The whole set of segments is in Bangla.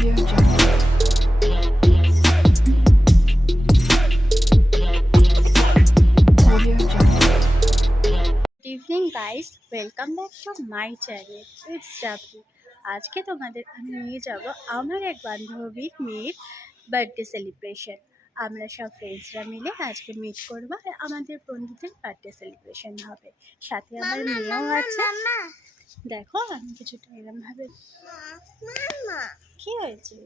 Audio Jungle. Audio Jungle. Good evening guys, welcome back to my channel. It's Jabri. আজকে তোমাদের আমি নিয়ে যাব আমার এক বান্ধবীর মেয়ের বার্থডে সেলিব্রেশন। আমরা সব ফ্রেন্ডসরা মিলে আজকে মিট করবো আর আমাদের বন্ধুদের বার্থডে সেলিব্রেশন হবে। সাথে আমার মেয়েও আছে। দেখো আমি কিছুটা এরকম ভাবে কি হয়েছে?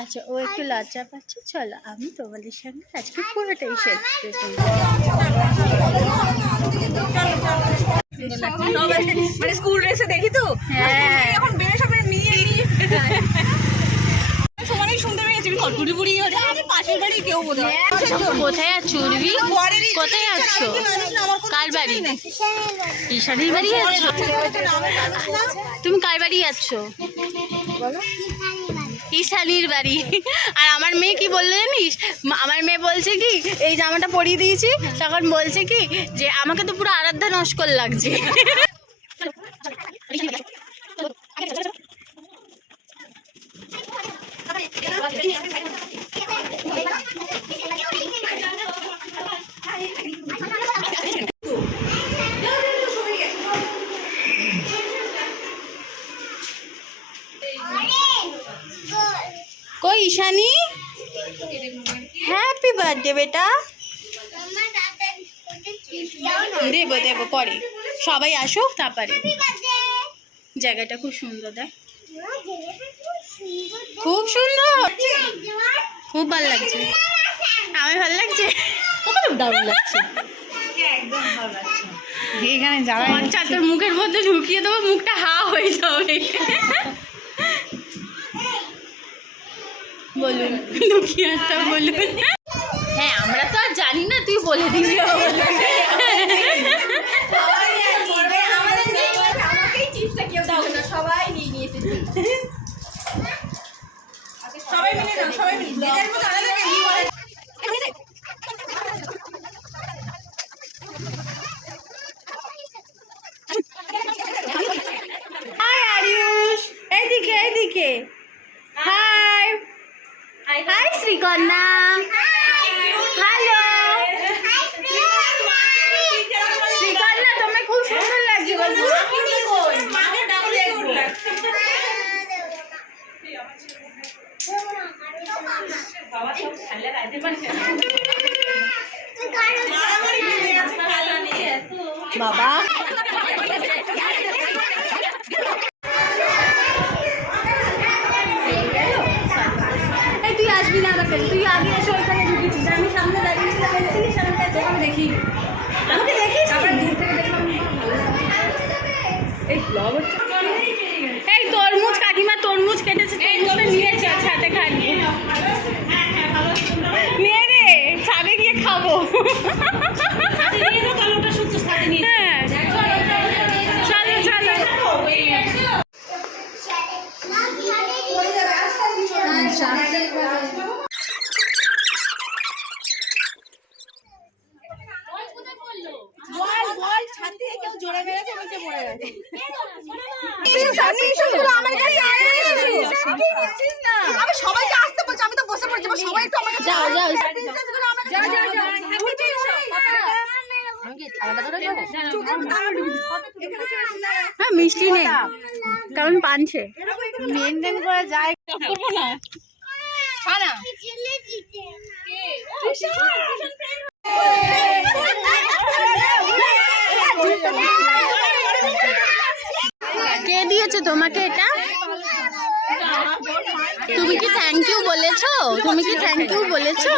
আচ্ছা ও একটু লজ্জা পাচ্ছে। চলো আমি তোমাদের সঙ্গে আজকে পুরোটাই শেয়ার করতে মানে স্কুল ড্রেসে দেখি তো এখন বেড়ে সবাই নিয়ে সবাই সুন্দর হয়েছে ঘুরি বুড়ি পাশের বাড়ি কেউ বোধহয়। কোথায় যাচ্ছ উর্বি? কোথায় যাচ্ছ? কার বাড়ি? ঈশানীর বাড়ি যাচ্ছ? তুমি কার বাড়ি যাচ্ছ? ঈশানীর বাড়ি। আর আমার মেয়ে কি বললো জানিস? আমার মেয়ে বলছে কি এই জামাটা পরিয়ে দিয়েছি, তখন বলছে কি যে আমাকে তো পুরো আরাধ্যা নস্কর লাগছে। কই ঈশানী? হ্যাপি বার্থডে বেটা। দেবো দেবো পরে, সবাই আসুক তারপরে। জায়গাটা খুব সুন্দর, দেখ খুব সুন্দর, খুব ভালো লাগছে। আমার ভালো লাগছে, দারুণ লাগছে। এখানে যারা আচ্ছা তোর মুখের মধ্যে ঢুকিয়ে দেবো, মুখটা হা হয়ে যাবে। বলুন লুকিয়ে আসতে বলুন। হ্যাঁ আমরা তো আর জানি না, তুই বলে দিবি। হাই আরিউশ, এদিকে এদিকে। Hi hi Srikanya. Hello Srikanya, তোমায় খুব সুন্দর লাগছে। বলবো বাবা তুই আসবি না আমাকে, তুই আগে এসে ওইখানে ঢুকেছিস, আমি সামনে দাঁড়িয়েছিলাম, আমি দেখি আমাকে দেখিস। এই তরমুজ কাকিমা তরমুজ কেটেছে, তরমুজটা নিয়েছে সাথে খাবি। নিয়ে রে ছাদে গিয়ে খাবো। হ্যাঁ চলো চলো। সবাইকে আসতে বলছি, আমি তো বসে পড়ছি, সবাই একটু আমাকে যাও যাও হ্যাঁ মিষ্টি নেই, কারণ পানছে মেনটেন করা যায়। করবো না কে দিয়েছে তোমাকে এটা? তুমি কি থ্যাংক ইউ বলেছো? তুমি কি থ্যাংক ইউ বলেছো?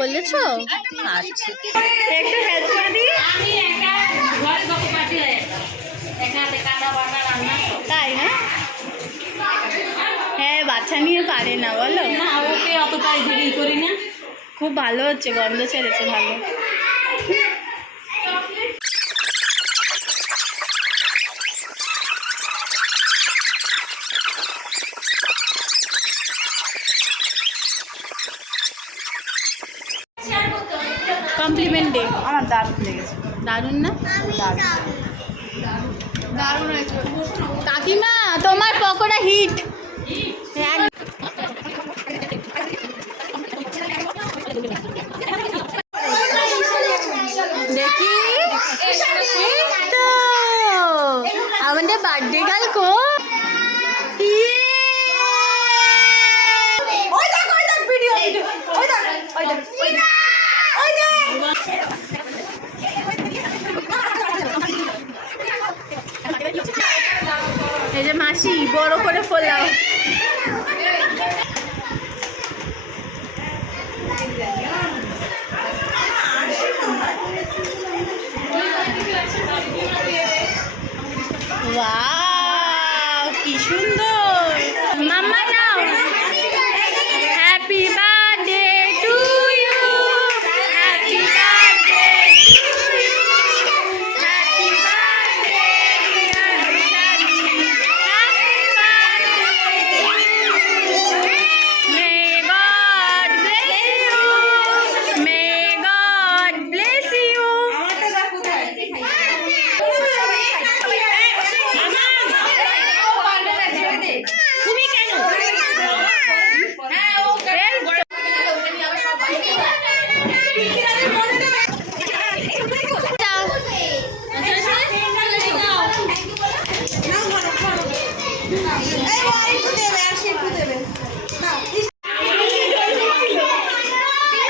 বলেছো? আচ্ছা একটু হেল্প করে দিই। তাই না? হ্যাঁ বাচ্চা নিয়ে পারে না বলো। না ওকে অতটাই দেরি করি না। খুব ভালো হচ্ছে, গন্ধ ছেড়েছে ভালো। কমপ্লিমেন্ট ডে আমার দারুণ লেগেছে। দারুণ না? দারুণ হয়েছে। কাকিমা তোমার পকোড়া হিট। এই যে মাসি বড় করে ফোলাও। ওয়াও কি সুন্দর। মাম্মা নাও। Happy birthday to you, happy birthday to you, happy birthday dear darling, happy birthday. May God bless you, may God bless you.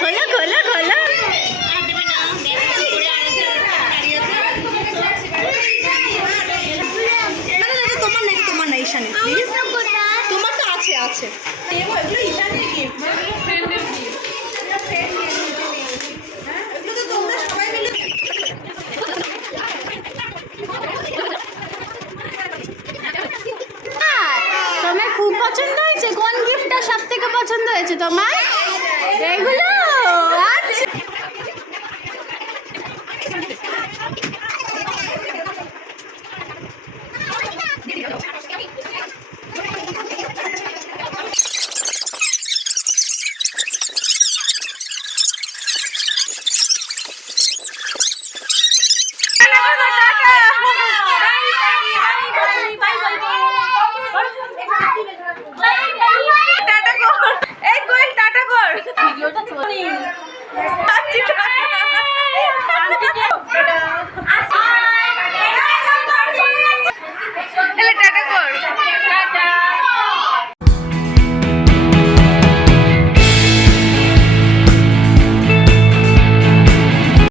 খোলো খোলো খোলো। তোমার নাকি তোমার না ঈশানী প্লিজ তোমার তো আছে আছে এগুলো ঈশানীর গিফট ফ্রেন্ডের গিফট এগুলো তো তোমরা সবাই মিলে তোমার খুব পছন্দ হয়েছে? কোন গিফটটা সব থেকে পছন্দ হয়েছে তোমার? এগুলো আচ্ছা।